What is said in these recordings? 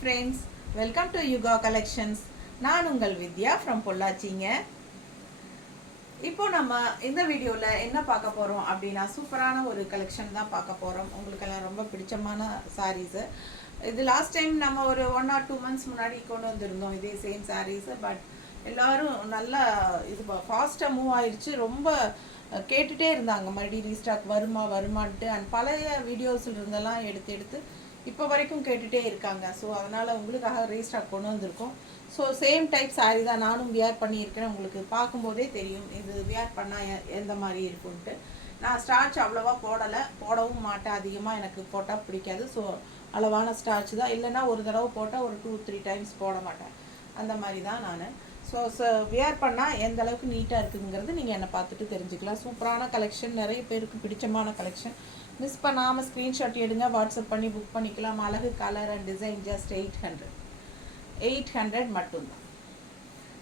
friends, welcome to Yuga Collections. நான் உங்கள் வித்யா from பொள்ளாச்சிங்க. இப்போ நம்ம இந்த வீடியோல என்ன பார்க்க போறோம் அப்படினா சூப்பரான ஒரு கலெக்ஷன் தான் பார்க்க போறோம். உங்களுக்கு எல்லாம் ரொம்ப பிடிச்சமான sarees. இது லாஸ்ட் டைம் நம்ம ஒரு 1 or 2 months முன்னாடி கொண்டு வந்திருந்தோம் இதே சேம் sarees. பட் எல்லாரும் நல்லா இது ஃபாஸ்டா மூவ் ஆயிருச்சு. ரொம்ப கேட்டுட்டே இருந்தாங்க மறுபடியும் ரீஸ்டாக் வருமான்ட்டு அண்ட் பழைய வீடியோஸ்ல இருந்தெல்லாம் எடுத்து இப்போ வரைக்கும் கேட்டுட்டே இருக்காங்க. ஸோ அதனால் உங்களுக்காக ரீஸ்டாக் கொண்டு வந்திருக்கோம். ஸோ சேம் டைப் சாரீ தான் நானும் வியர் பண்ணியிருக்கிறேன். உங்களுக்கு பார்க்கும்போதே தெரியும் இது வியர் பண்ணால் எந்த மாதிரி இருக்குன்ட்டு. நான் ஸ்டார்ச் அவ்வளோவா போடவும் மாட்டேன். அதிகமாக எனக்கு போட்டால் பிடிக்காது. ஸோ அளவான ஸ்டார்ச் தான். இல்லைன்னா ஒரு தடவை போட்டால் ஒரு 2-3 டைம்ஸ் போட மாட்டேன். அந்த மாதிரி தான் நான். ஸோ வியர் பண்ணால் எந்த அளவுக்கு நீட்டாக இருக்குங்கிறது நீங்கள் என்னை பார்த்துட்டு தெரிஞ்சுக்கலாம். சூப்பரான கலெக்ஷன், நிறைய பேருக்கு பிடிச்சமான கலெக்ஷன். மிஸ் பண்ணாமல் ஸ்க்ரீன்ஷாட் எடுங்க, வாட்ஸ்அப் பண்ணி புக் பண்ணிக்கலாம். அழகு கலர் அண்ட் டிசைன் ஜஸ்ட் 800 மட்டும்தான்.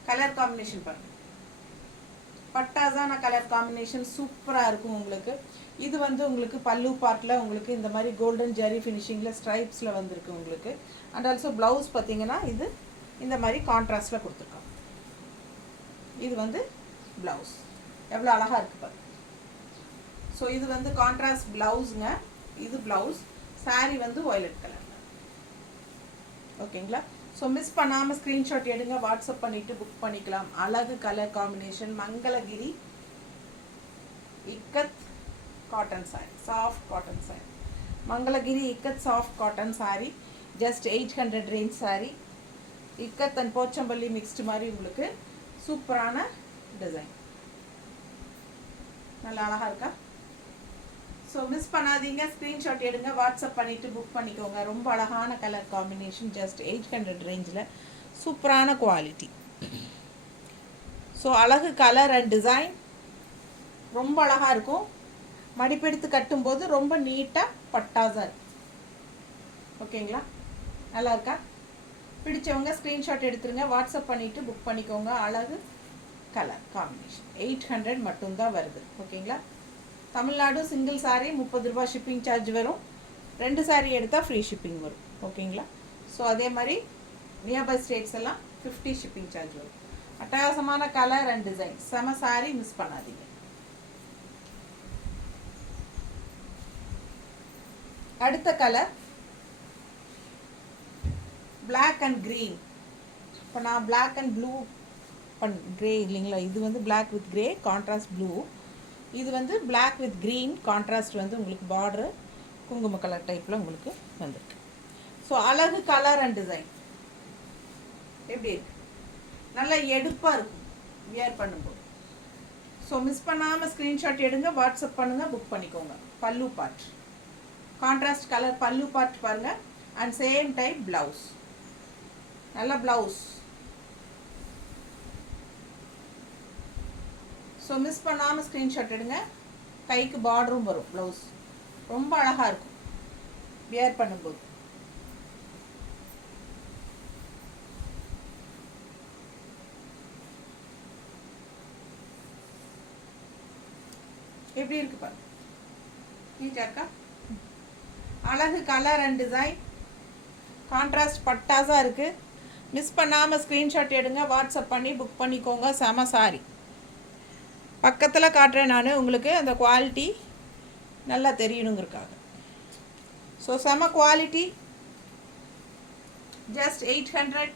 கலர் காம்பினேஷன் பாருங்க, பட்டாசான கலர் காம்பினேஷன் சூப்பராக இருக்கும் உங்களுக்கு. இது உங்களுக்கு பல்லு பார்ட்டில் உங்களுக்கு இந்த மாதிரி கோல்டன் ஜெரி ஃபினிஷிங்கில் ஸ்ட்ரைப்ஸில் வந்திருக்கு உங்களுக்கு. அண்ட் ஆல்சோ ப்ளவுஸ் பார்த்தீங்கன்னா இது இந்த மாதிரி கான்ட்ராஸ்டில் கொடுத்துருக்கோம். இது ப்ளவுஸ் எவ்வளோ அழகாக இருக்குது பாருங்க. ஸோ இது கான்ட்ராஸ்ட் ப்ளவுஸுங்க. இது ப்ளவுஸ். Sari violet colour. ஓகேங்களா? ஸோ மிஸ் பண்ணாமல் ஸ்க்ரீன்ஷாட் எடுங்க, வாட்ஸ்அப் பண்ணிவிட்டு புக் பண்ணிக்கலாம். அழகு colour combination. Mangalagiri ikat cotton sorry, soft cotton sorry. Mangalagiri ikat soft cotton sorry just 800 range sorry. Ikat and Pochampalli mixed மாதிரி உங்களுக்கு சூப்பரான டிசைன். நல்லா அழகாக இருக்கா? ஸோ மிஸ் பண்ணாதீங்க, ஸ்க்ரீன்ஷாட் எடுங்க, வாட்ஸ்அப் பண்ணிவிட்டு புக் பண்ணிக்கோங்க. ரொம்ப அழகான கலர் காம்பினேஷன் ஜஸ்ட் 800 ரேஞ்சில் சூப்பரான குவாலிட்டி. ஸோ அழகு கலர் அண்ட் டிசைன் ரொம்ப அழகாக இருக்கும். மடிப்பெடுத்து கட்டும்போது ரொம்ப நீட்டாக பட்டாசாக இருக்கும். ஓகேங்களா? நல்லா இருக்கா? பிடிச்சவங்க ஸ்க்ரீன்ஷாட் எடுத்துருங்க, வாட்ஸ்அப் பண்ணிவிட்டு புக் பண்ணிக்கோங்க. அழகு கலர் காம்பினேஷன் 800 மட்டும்தான் வருது. ஓகேங்களா? தமிழ்நாடு சிங்கிள் சாரீ 30 ரூபா ஷிப்பிங் சார்ஜ் வரும். 2 சாரீ எடுத்தால் ஃப்ரீ ஷிப்பிங் வரும். ஓகேங்களா? ஸோ அதே மாதிரி நியர்பை ஸ்டேட்ஸ் எல்லாம் 50 ஷிப்பிங் சார்ஜ் வரும். அட்டகாசமான கலர் அண்ட் டிசைன், செம சாரீ, மிஸ் பண்ணாதீங்க. அடுத்த கலர் பிளாக் அண்ட் க்ரீன். இப்போ நான் பிளாக் அண்ட் ப்ளூ க்ரே இல்லைங்களா? இது black with grey contrast blue. இது பிளாக் வித் க்ரீன் கான்ட்ராஸ்ட் உங்களுக்கு பார்டரு குங்கும கலர் டைப்பில் உங்களுக்கு வந்திருக்கு. ஸோ அழகு கலர் அண்ட் டிசைன் எப்படி இருக்கு? நல்லா எடுப்பாக இருக்கும் வியர் பண்ணும்போது. ஸோ மிஸ் பண்ணாமல் ஸ்க்ரீன்ஷாட் எடுங்க, வாட்ஸ்அப் பண்ணுங்கள், புக் பண்ணிக்கோங்க. பல்லு பார்ட் கான்ட்ராஸ்ட் கலர் பல்லு பார்ட் பாருங்கள். And same type blouse. நல்ல ப்ளவுஸ். ஸோ மிஸ் பண்ணாமல் ஸ்க்ரீன்ஷாட் எடுங்க. கைக்கு பார்டரும் வரும். ப்ளவுஸ் ரொம்ப அழகாக இருக்கும் வியர் பண்ணும்போது. எப்படி இருக்கு பாருங்க, நீட்டாக இருக்கா? அழகு கலர் அண்ட் டிசைன் கான்ட்ராஸ்ட் பட்டாஸாக இருக்குது. மிஸ் பண்ணாமல் ஸ்க்ரீன்ஷாட் எடுங்க, வாட்ஸ்அப் பண்ணி புக் பண்ணிக்கோங்க. செம சாரி. பக்கத்தில் காட்டுறேன் நான் உங்களுக்கு, அந்த குவாலிட்டி நல்லா தெரியணுங்கிறதுக்காக. ஸோ செம குவாலிட்டி ஜஸ்ட் 800.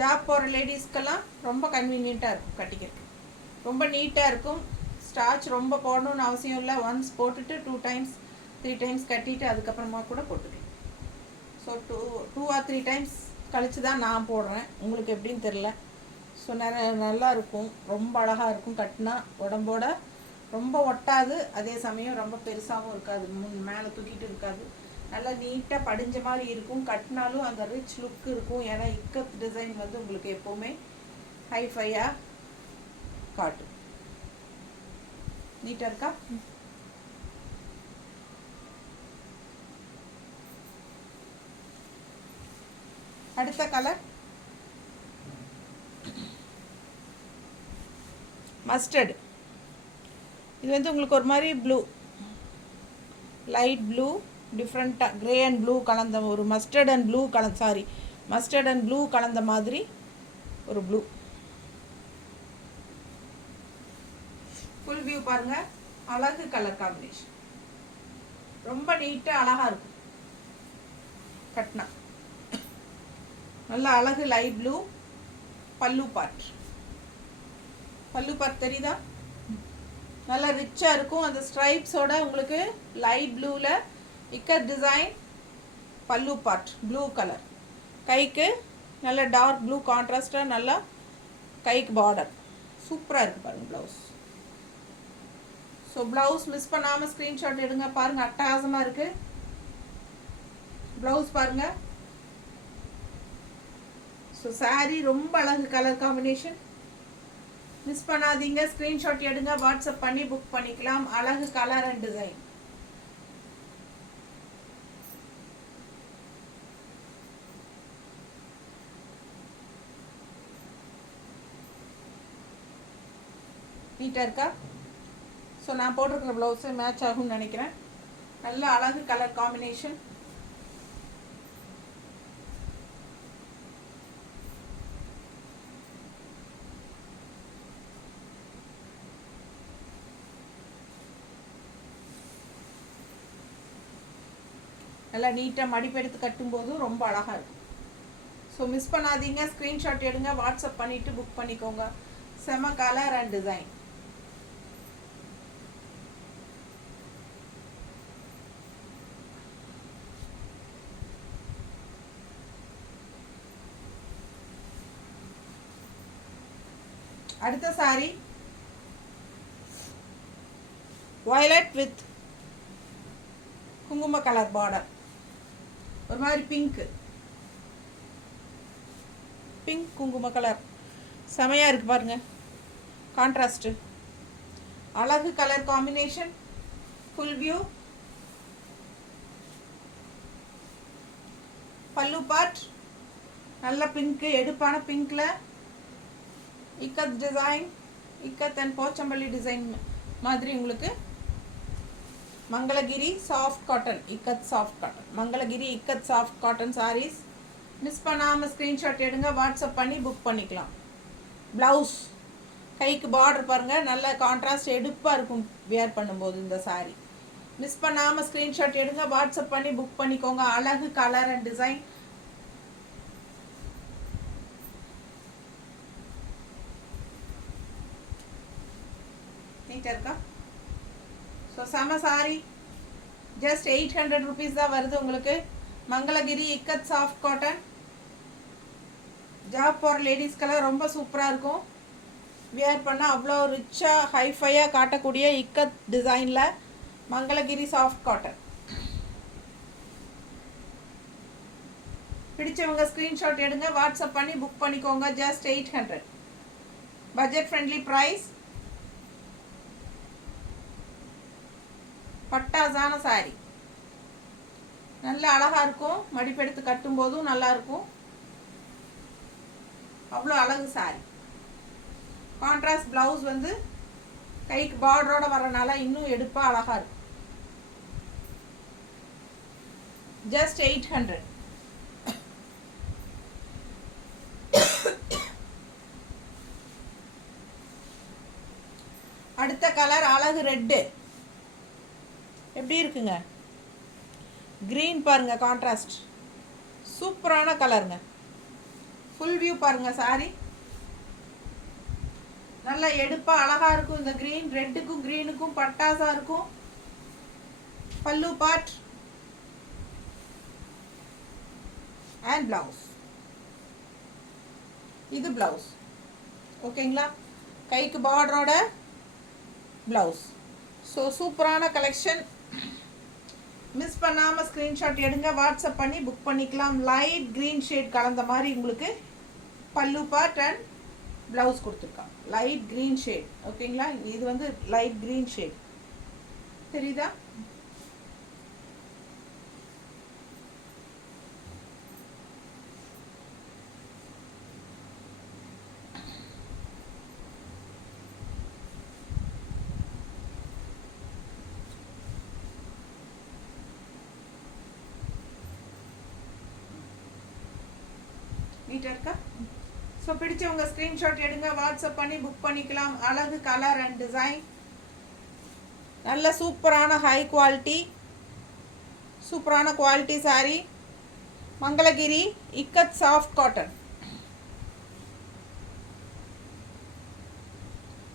ஜாப் போகிற லேடிஸ்க்கெல்லாம் ரொம்ப கன்வீனியண்ட்டாக இருக்கும் கட்டிக்கிறது. ரொம்ப நீட்டாக இருக்கும். ஸ்டார்ச் ரொம்ப போடணும்னு அவசியம் இல்லை. ஒன்ஸ் போட்டுட்டு 2 times 3 times கட்டிட்டு அதுக்கப்புறமா கூட போட்டுக்கலாம். ஸோ 2 or 3 times கழித்து தான் நான் போடுறேன். உங்களுக்கு எப்படின்னு தெரில. ஸோ நல்லா இருக்கும். ரொம்ப அழகாக இருக்கும். கட்டினா உடம்போட ரொம்ப ஒட்டாது. அதே சமயம் ரொம்ப பெருசாகவும் இருக்காது. மேலே தூக்கிட்டு இருக்காது. நல்லா நீட்டாக படிஞ்ச மாதிரி இருக்கும். கட்டினாலும் அந்த ரிச் லுக் இருக்கும். ஏன்னா இக்கத் டிசைன் உங்களுக்கு எப்போவுமே ஹைஃபையாக காட்டும். நீட்டாக இருக்கா? அடுத்த கலர் மஸ்டர்டு. இது வந்து உங்களுக்கு ஒரு மாதிரி ப்ளூ, லைட் ப்ளூ, டிஃப்ரெண்ட்டாக க்ரே அண்ட் ப்ளூ கலந்த ஒரு mustard and blue mustard and blue கலந்த மாதிரி ஒரு ப்ளூ. ஃபுல் வியூ பாருங்கள், அழகு கலர் காம்பினேஷன், ரொம்ப நீட்டாக அழகாக இருக்கும் கட்னா. நல்ல அழகு லைட் ப்ளூ. பல்லு பார்ட் தெரியுதா, நல்லா ரிச்சாக இருக்கும். அந்த ஸ்ட்ரைப்ஸோட உங்களுக்கு லைட் ப்ளூவில் இக்கட் டிசைன் பல்லு பார்ட் ப்ளூ கலர். கைக்கு நல்ல டார்க் ப்ளூ கான்ட்ராஸ்டாக நல்லா கைக்கு பார்டர் சூப்பராக இருக்குது பாருங்கள் ப்ளவுஸ். ஸோ ப்ளவுஸ் மிஸ் பண்ணாமல் ஸ்க்ரீன்ஷாட் எடுங்க. பாருங்கள் அட்டகாசமாக இருக்குது ப்ளவுஸ் பாருங்கள். ஸோ சாரீ ரொம்ப அழகு கலர் காம்பினேஷன், மிஸ் பண்ணாதீங்க. ஸ்க்ரீன்ஷாட் எடுங்க, வாட்ஸ்அப் பண்ணி புக் பண்ணிக்கலாம். அழகு கலர் அண்ட் டிசைன். நீட்டாக இருக்கா? ஸோ நான் போட்டிருக்கிற ப்ளவுஸு மேட்ச் ஆகும்னு நினைக்கிறேன். நல்ல அழகு கலர் காம்பினேஷன். நல்லா நீட்டாக மடிப்பெடுத்து கட்டும்போதும் ரொம்ப அழகாக இருக்கும். ஸோ மிஸ் பண்ணாதீங்க, ஸ்க்ரீன்ஷாட் எடுங்க, வாட்ஸ்அப் பண்ணிவிட்டு புக் பண்ணிக்கோங்க. செம கலர் அண்ட் டிசைன். அடுத்த சாரி வயலட் வித் குங்கும கலர் பார்டர், ஒரு மாதிரி பிங்க் குங்கும கலர் செமையாக இருக்குது பாருங்கள். கான்ட்ராஸ்ட்டு அழகு colour combination. Full view. Pallu part நல்ல பிங்க்கு, எடுப்பான பிங்க்கில் ikat design, ikat and Pochampally design மாதிரி உங்களுக்கு Mangalagiri soft cotton, ikat soft cotton, Mangalagiri ikat soft cotton saris. Miss பண்ணாமல் ஸ்க்ரீன்ஷாட் எடுங்க, வாட்ஸ்அப் பண்ணி புக் பண்ணிக்கலாம். ப்ளவுஸ் கைக்கு பார்டர் பாருங்கள், நல்ல கான்ட்ராஸ்ட் எடுப்பாக இருக்கும் வியர் பண்ணும்போது இந்த சாரீ. மிஸ் பண்ணாமல் ஸ்க்ரீன்ஷாட் எடுங்க, வாட்ஸ்அப் பண்ணி புக் பண்ணிக்கோங்க. அழகு கலர் அண்ட் டிசைன். நீட்டாக இருக்கா? ஸோ செம சாரி, ஜஸ்ட் 800 ருபீஸ் தான் வருது உங்களுக்கு. Mangalagiri ikat soft cotton, job for லேடிஸ்க்கெல்லாம் ரொம்ப சூப்பராக இருக்கும். வியர் பண்ணால் அவ்வளோ ரிச்சாக ஹைஃபையாக காட்டக்கூடிய இக்கத் டிசைனில் மங்களகிரி சாஃப்ட் காட்டன். பிடிச்சவங்க ஸ்க்ரீன்ஷாட் எடுங்க, வாட்ஸ்அப் பண்ணி புக் பண்ணிக்கோங்க. Just 800, budget friendly price. பட்டாசான சாரி, நல்ல அழகாக இருக்கும். மடிப்பெடுத்து கட்டும்போதும் நல்லா இருக்கும். அவ்வளோ அழகு சாரி. கான்ட்ராஸ்ட் ப்ளவுஸ் வந்து கைக்கு பார்டரோட வரனால இன்னும் எடுப்பாக அழகாக இருக்கும். ஜஸ்ட் 800. அடுத்த கலர் அழகு ரெட்டு. எப்படி இருக்குங்க? க்ரீன் பாருங்க, கான்ட்ராஸ்ட் சூப்பரான கலருங்க. ஃபுல் வியூ பாருங்க. சாரி நல்லா எடுப்பாக அழகாக இருக்கும். இந்த க்ரீன் ரெட்டுக்கும் க்ரீனுக்கும் பட்டாசாக இருக்கும். பல்லு பார்ட் அண்ட் ப்ளவுஸ். இது ப்ளவுஸ் ஓகேங்களா? கைக்கு பார்டரோட ப்ளவுஸ். ஸோ சூப்பரான கலெக்ஷன். மிஸ் பண்ணாமல் ஸ்க்ரீன்ஷாட் எடுங்க, வாட்ஸ்அப் பண்ணி புக் பண்ணிக்கலாம். லைட் க்ரீன் ஷேட் கலந்த மாதிரி உங்களுக்கு பல்லு பார்ட் அண்ட் ப்ளவுஸ் கொடுத்துருக்காங்க. லைட் க்ரீன் ஷேட் ஓகேங்களா? இது வந்து லைட் க்ரீன் ஷேட் தெரியுதா? நீட்டாக இருக்கா? ஸோ பிடிச்சவங்க ஸ்க்ரீன்ஷாட் எடுங்க, வாட்ஸ்அப் பண்ணி புக் பண்ணிக்கலாம். அழகு கலர் அண்ட் டிசைன், நல்ல சூப்பரான ஹை குவாலிட்டி, சூப்பரான quality sari. Mangalagiri ikat soft cotton.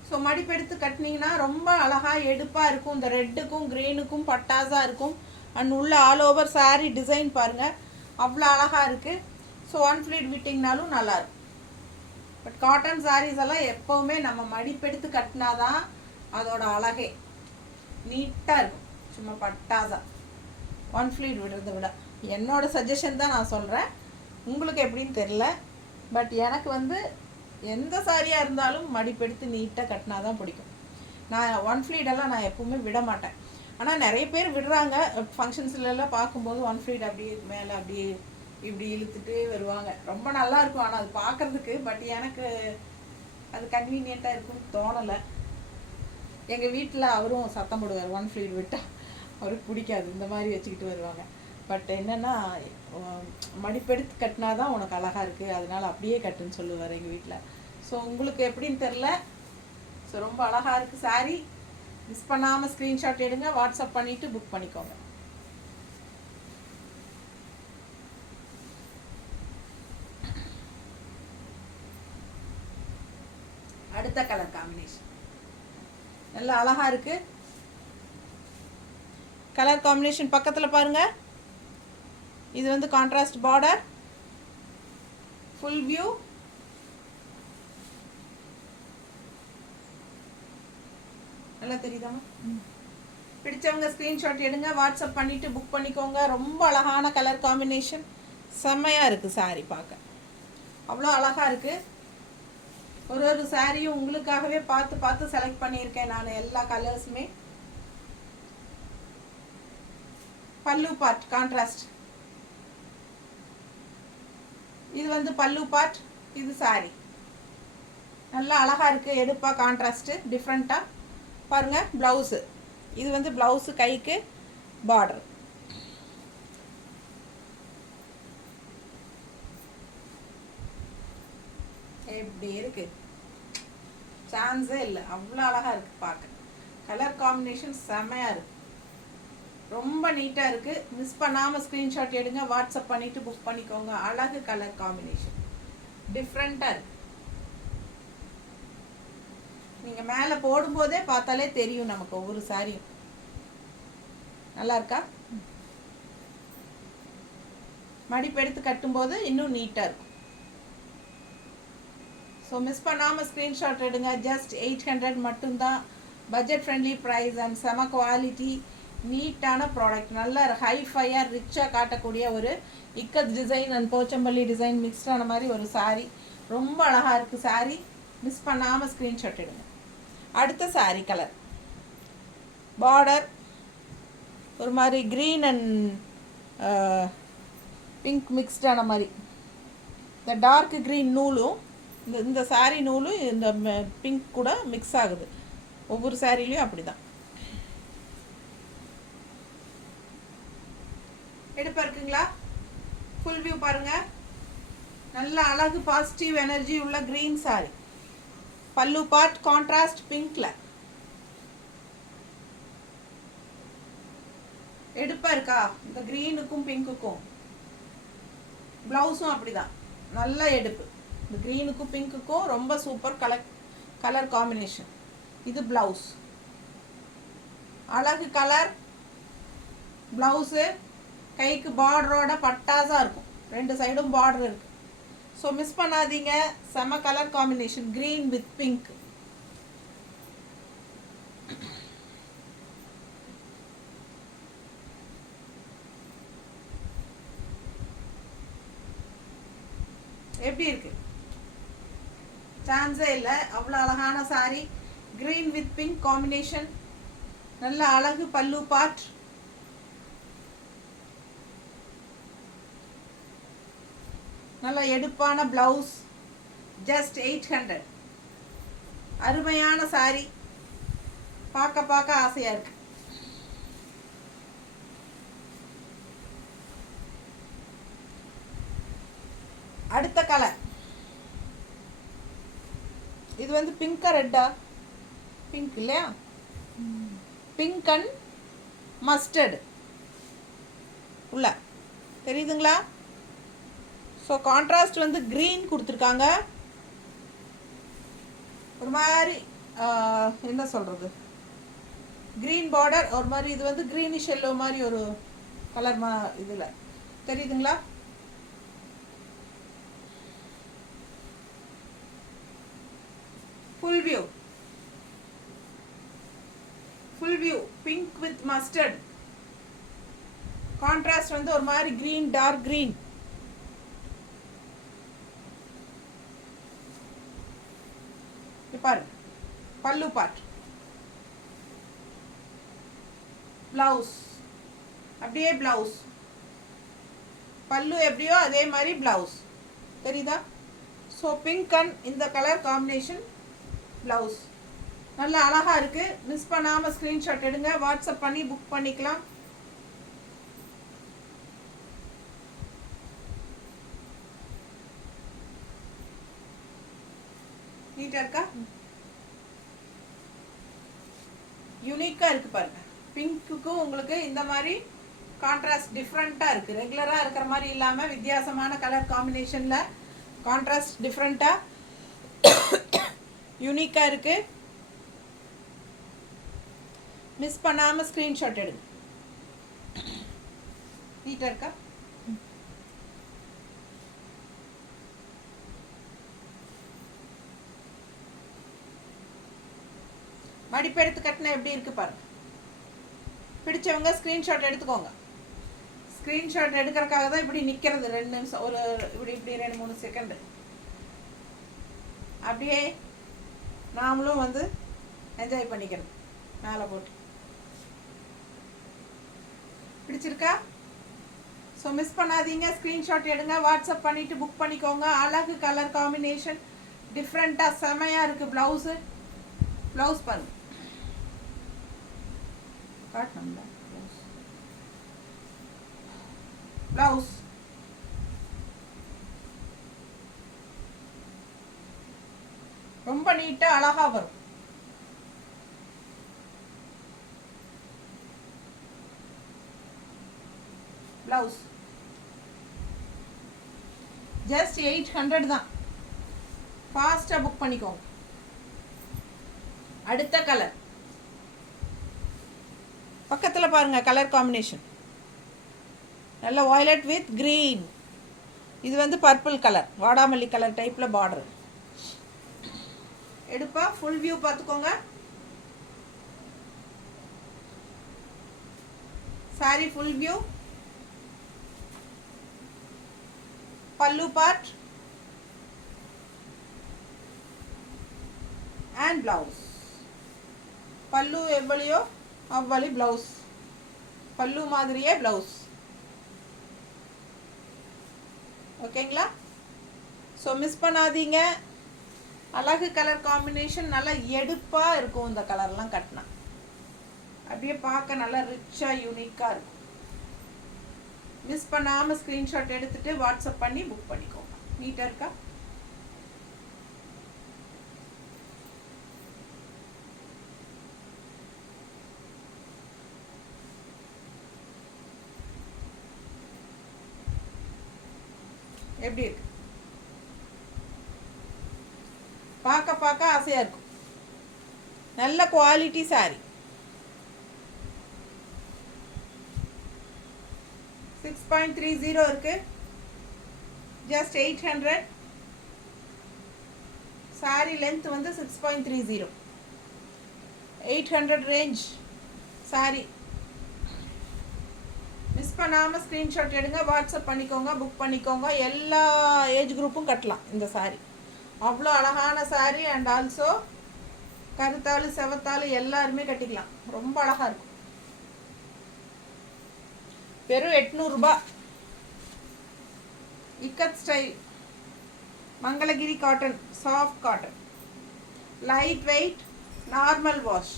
So மடிப்பெடுத்து கட்டினீங்கன்னா ரொம்ப அழகாக எடுப்பாக இருக்கும். இந்த ரெட்டுக்கும் க்ரீனுக்கும் பட்டாஸாக இருக்கும். அண்ட் உள்ள ஆல் ஓவர் சாரீ டிசைன் பாருங்கள், அவ்வளோ அழகாக இருக்குது. ஸோ ஒன் ஃப்ளீட் விட்டிங்கனாலும் நல்லாயிருக்கும். பட் காட்டன் சாரீஸ் எல்லாம் எப்போவுமே நம்ம மடிப்பெடுத்து கட்டினாதான் அதோட அழகே. நீட்டாக இருக்கும், சும்மா பட்டாஸாக. ஒன் ஃப்ளீட் விடுறத விட என்னோட சஜஷன் தான் நான் சொல்கிறேன், உங்களுக்கு எப்படின்னு தெரில. பட் எனக்கு வந்து எந்த சாரியாக இருந்தாலும் மடிப்பெடுத்து நீட்டாக கட்டினா தான் பிடிக்கும். நான் ஒன் ஃப்ளீடெல்லாம் நான் எப்போவுமே விட மாட்டேன். ஆனால் நிறைய பேர் விடுறாங்க. ஃபங்க்ஷன்ஸ்லாம் பார்க்கும்போது ஒன் ஃப்ளீட் அப்படியே மேலே அப்படியே இப்படி இழுத்துட்டு வருவாங்க. ரொம்ப நல்லாயிருக்கும் ஆனால் அது பார்க்குறதுக்கு. பட் எனக்கு அது கன்வீனியண்ட்டாக இருக்குன்னு தோணலை. எங்கள் வீட்டில் அவரும் சத்தம் போடுவார், ஒன் ஃப்ளீட் விட்டால் அவருக்கு பிடிக்காது, இந்த மாதிரி வச்சுக்கிட்டு வருவாங்க. பட் என்னென்னா மடிப்பெடுத்து கட்டினா தான் உனக்கு அழகாக இருக்குது, அதனால் அப்படியே கட்டுன்னு சொல்லுவார் எங்கள் வீட்டில். ஸோ உங்களுக்கு எப்படின்னு தெரில. ஸோ ரொம்ப அழகாக இருக்குது சாரீ. மிஸ் பண்ணாமல் ஸ்க்ரீன்ஷாட் எடுங்க, வாட்ஸ்அப் பண்ணிவிட்டு புக் பண்ணிக்கோங்க. அடுத்த கலர் காம்பினேஷன் நல்லா அழகாக இருக்குது. கலர் காம்பினேஷன் பக்கத்தில் பாருங்கள். இது வந்து கான்ட்ராஸ்ட் பார்டர், ஃபுல் வியூ. நல்லா தெரியுதாமா? பிடிச்சவங்க ஸ்க்ரீன்ஷாட் எடுங்க, வாட்ஸ்அப் பண்ணிவிட்டு புக் பண்ணிக்கோங்க. ரொம்ப அழகான கலர் காம்பினேஷன், செம்மையாக இருக்குது சாரீ பார்க்க. அவ்வளோ அழகாக இருக்குது. ஒரு ஒரு சாரியும் உங்களுக்காகவே பார்த்து பார்த்து செலக்ட் பண்ணியிருக்கேன் நான், எல்லா கலர்ஸுமே. பல்லு பார்ட் கான்ட்ராஸ்ட், இது வந்து பல்லு பார்ட், இது சாரி. நல்லா அழகாக இருக்குது, எடுப்பாக கான்ட்ராஸ்ட்டு டிஃப்ரெண்ட்டாக பாருங்கள். ப்ளவுஸு, இது வந்து ப்ளவுஸு கைக்கு பார்டர். எப்படி இருக்குது, சான்ஸே இல்லை, அவ்வளோ அழகாக இருக்குது பார்க்க. கலர் காம்பினேஷன் செம்மையாக இருக்குது, ரொம்ப நீட்டாக இருக்குது. மிஸ் பண்ணாமல் ஸ்க்ரீன்ஷாட் எடுங்க, வாட்ஸ்அப் பண்ணிவிட்டு புக் பண்ணிக்கோங்க. அழகு கலர் காம்பினேஷன், டிஃப்ரெண்ட்டாக இருக்குது. நீங்கள் மேலே போடும்போதே பார்த்தாலே தெரியும் நமக்கு ஒவ்வொரு சாரியும். நல்லா இருக்கா? மடிப்பு எடுத்து கட்டும்போது இன்னும் நீட்டாக இருக்கும். ஸோ மிஸ் பண்ணாமல் ஸ்க்ரீன்ஷாட் எடுங்க. ஜஸ்ட் 800 மட்டும்தான். பட்ஜெட் ஃப்ரெண்ட்லி ப்ரைஸ் அண்ட் செம குவாலிட்டி, நீட்டான ப்ராடக்ட். நல்ல ஹைஃபையாக ரிச்சாக காட்டக்கூடிய ஒரு ikat design and Pochampally design மிக்ஸ்டான மாதிரி ஒரு சாரீ. ரொம்ப அழகாக இருக்குது சாரீ. மிஸ் பண்ணாமல் ஸ்க்ரீன்ஷாட் எடுங்க. அடுத்த சாரீ கலர் பார்டர் ஒரு மாதிரி க்ரீன் அண்ட் பிங்க் மிக்ஸ்டான மாதிரி. இந்த டார்க் க்ரீன் நூலும் இந்த சாரீ நூலும் இந்த பிங்க் கூட மிக்ஸ் ஆகுது. ஒவ்வொரு சாரீலையும் அப்படி தான். எடுப்பாக இருக்குங்களா? ஃபுல் வியூ பாருங்கள். நல்ல அழகு பாசிட்டிவ் எனர்ஜி உள்ள க்ரீன் சாரீ. பல்லு பார்ட் கான்ட்ராஸ்ட் பிங்க்ல. எடுப்பாக இருக்கா? இந்த க்ரீனுக்கும் பிங்க்குக்கும். ப்ளவுஸும் அப்படிதான், நல்ல எடுப்பு. இந்த க்ரீனுக்கும் பிங்க்குக்கும் ரொம்ப சூப்பர் கலர் காம்பினேஷன். இது ப்ளவுஸ், அழகு கலர் ப்ளவுஸு. கைக்கு பார்டரோட பட்டாஸாக இருக்கும், ரெண்டு சைடும் பார்டர் இருக்குது. ஸோ மிஸ் பண்ணாதீங்க, செம colour combination, green with pink. எப்படி இருக்கு? சான்ஸே இல்லை, அவ்வளோ அழகான sari. Green with pink combination, நல்ல அழகு பல்லு பார்ட். நல்ல எடுப்பான ப்ளவுஸ். ஜஸ்ட் 800. அருமையான சாரீ, பார்க்க பார்க்க ஆசையாக இருக்கு. அடுத்த கலர் இது வந்து பிங்கா ரெட்டா? பிங்க் இல்லையா? பிங்க் அண்ட் மஸ்டர்டு உள்ள தெரியுதுங்களா? ஸோ கான்ட்ராஸ்ட் வந்து க்ரீன் கொடுத்துருக்காங்க. ஒரு மாதிரி என்ன சொல்கிறது, க்ரீன் பார்டர் ஒரு மாதிரி. இது வந்து க்ரீனிஷ் எல்லோ மாதிரி ஒரு கலர் இதில் தெரியுதுங்களா? Full view pink with mustard. Contrast வந்து ஒரு மாதிரி க்ரீன், டார்க் க்ரீன். பாருங்க, பல்லு பார்ட், பிளவுஸ் அப்படியே பிளவுஸ், பல்லு எப்படியோ அதே மாதிரி பிளவுஸ் தெரியுதா? ஸோ பிங்க் அண்ட் இந்த கலர் காம்பினேஷன் பிளவுஸ் நல்லா அழகாக இருக்குது. மிஸ் பண்ணாமல் ஸ்க்ரீன்ஷாட் எடுங்க, வாட்ஸ்அப் பண்ணி புக் பண்ணிக்கலாம். நீட்டாக இருக்கா? யூனிக்காக இருக்குது பாருங்க. பிங்க்குக்கும் உங்களுக்கு இந்த மாதிரி கான்ட்ராஸ்ட் டிஃப்ரெண்ட்டாக இருக்குது. ரெகுலராக இருக்கிற மாதிரி இல்லாமல் வித்தியாசமான கலர் காம்பினேஷனில் கான்ட்ராஸ்ட் டிஃப்ரெண்ட்டாக யூனிக்காக இருக்குது. மிஸ் பண்ணாமல் ஸ்க்ரீன்ஷாட் எடுங்க. நீட்டாக இருக்கா? மடிப்பு எடுத்து கட்டினா எப்படி இருக்குது பாருங்க. பிடிச்சவங்க ஸ்க்ரீன்ஷாட் எடுத்துக்கோங்க. ஸ்க்ரீன்ஷாட் எடுக்கிறதுக்காக தான் இப்படி நிற்கிறது 2 நிமிஷம், ஒரு இப்படி 2-3 செகண்டு. அப்படியே நாமளும் வந்து என்ஜாய் பண்ணிக்கிறோம் மேலே போட்டு. பிடிச்சிருக்கா? ஸோ மிஸ் பண்ணாதீங்க, ஸ்க்ரீன்ஷாட் எடுங்க, வாட்ஸ்அப் பண்ணிவிட்டு புக் பண்ணிக்கோங்க. அழகு கலர் காம்பினேஷன் டிஃப்ரெண்ட்டாக செமையாக இருக்குது. ப்ளவுஸ் பாருங்க, காட்டணும்ல ப்ளவுஸ். ரொம்ப நீட்டாக அழகாக வரும். ப்ளவுஸ் ஜஸ்ட் 800 தான். ஃபாஸ்ட்டாக புக் பண்ணிக்கோங்க. அடுத்த கலர் பக்கத்தில் பாருங்கள், கலர் காம்பினேஷன் நல்ல வயலட் வித் க்ரீன். இது வந்து பர்பிள் கலர், வாடாமல்லி கலர் டைப்பில் பார்டர். எடுப்பா ஃபுல் வியூ பார்த்துக்கோங்க. Sorry full view, pallu part and blouse. பல்லு எவ்வளியோ அவ்வளி ப்ளவுஸ், பல்லு மாதிரியே ப்ளவுஸ். ஓகேங்களா? ஸோ மிஸ் பண்ணாதீங்க. அழகு கலர் காம்பினேஷன் நல்லா எடுப்பாக இருக்கும். இந்த கலர்லாம் கட்டினா அப்படியே பார்க்க நல்லா ரிச்சாக யூனிக்காக இருக்கும். மிஸ் பண்ணாமல் ஸ்க்ரீன்ஷாட் எடுத்துகிட்டு வாட்ஸ்அப் பண்ணி புக் பண்ணிக்கோங்க. நீட்டாக இருக்கா? எப்படி இருக்கு? பார்க்க ஆசையாக இருக்கும். நல்ல குவாலிட்டி சாரி. 6.30 இருக்கு. ஜஸ்ட் 800. சாரி லென்த் வந்து 6.30, 800 ரேஞ்ச் சாரி. மிஸ் பண்ணாமல் ஸ்க்ரீன்ஷாட் எடுங்க, வாட்ஸ்அப் பண்ணிக்கோங்க, புக் பண்ணிக்கோங்க. எல்லா ஏஜ் குரூப்பும் கட்டலாம் இந்த சாரி. அவ்வளோ அழகான சாரி. அண்ட் ஆல்சோ கருத்தாள் செவத்தாள் எல்லாருமே கட்டிக்கலாம். ரொம்ப அழகாக இருக்கும். வெறும் 800 ரூபாய். Ikat style Mangalagiri cotton, soft cotton, light weight, normal wash.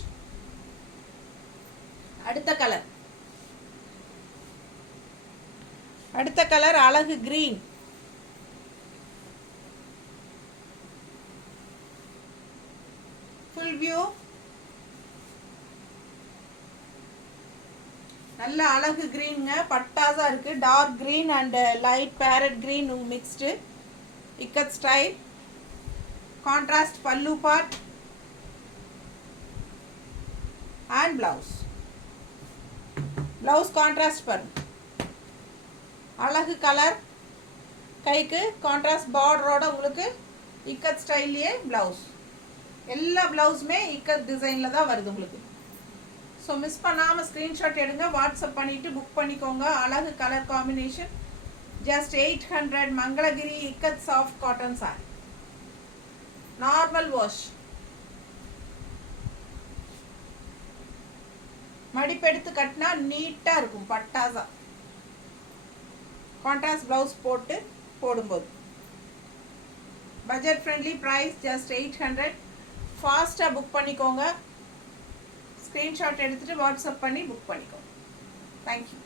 அடுத்த கலர் அழகு கிரீன். வியூ. நல்ல அழகு கிரீனுங்க, பட்டாசா இருக்கு. Dark green and light parrot green mixed. Ikat style. Contrast பல்லு part and blouse. Blouse contrast பாருங்க, அழகு கலர். கைக்கு கான்ட்ராஸ்ட் பார்டரோட உங்களுக்கு இக்கத் ஸ்டைல்லையே பிளவுஸ். எல்லா பிளவுஸுமே இக்கத் டிசைனில் தான் வருது உங்களுக்கு. ஸோ மிஸ் பண்ணாமல் ஸ்க்ரீன்ஷாட் எடுங்க, வாட்ஸ்அப் பண்ணிவிட்டு புக் பண்ணிக்கோங்க. அழகு colour combination. Just 800 Mangalagiri ikat soft cotton sari. Normal wash. மடிப்பெடுத்து கட்டினா நீட்டாக இருக்கும், பட்டாசா. கான்ட்ராஸ்ட் ப்ளவுஸ் போடும்போது பட்ஜெட் ஃப்ரெண்ட்லி ப்ரைஸ், ஜஸ்ட் 800. ஃபாஸ்ட்டாக புக் பண்ணிக்கோங்க. ஸ்க்ரீன்ஷாட் எடுத்துகிட்டு வாட்ஸ்அப் பண்ணி புக் பண்ணிக்கோங்க. தேங்க்யூ.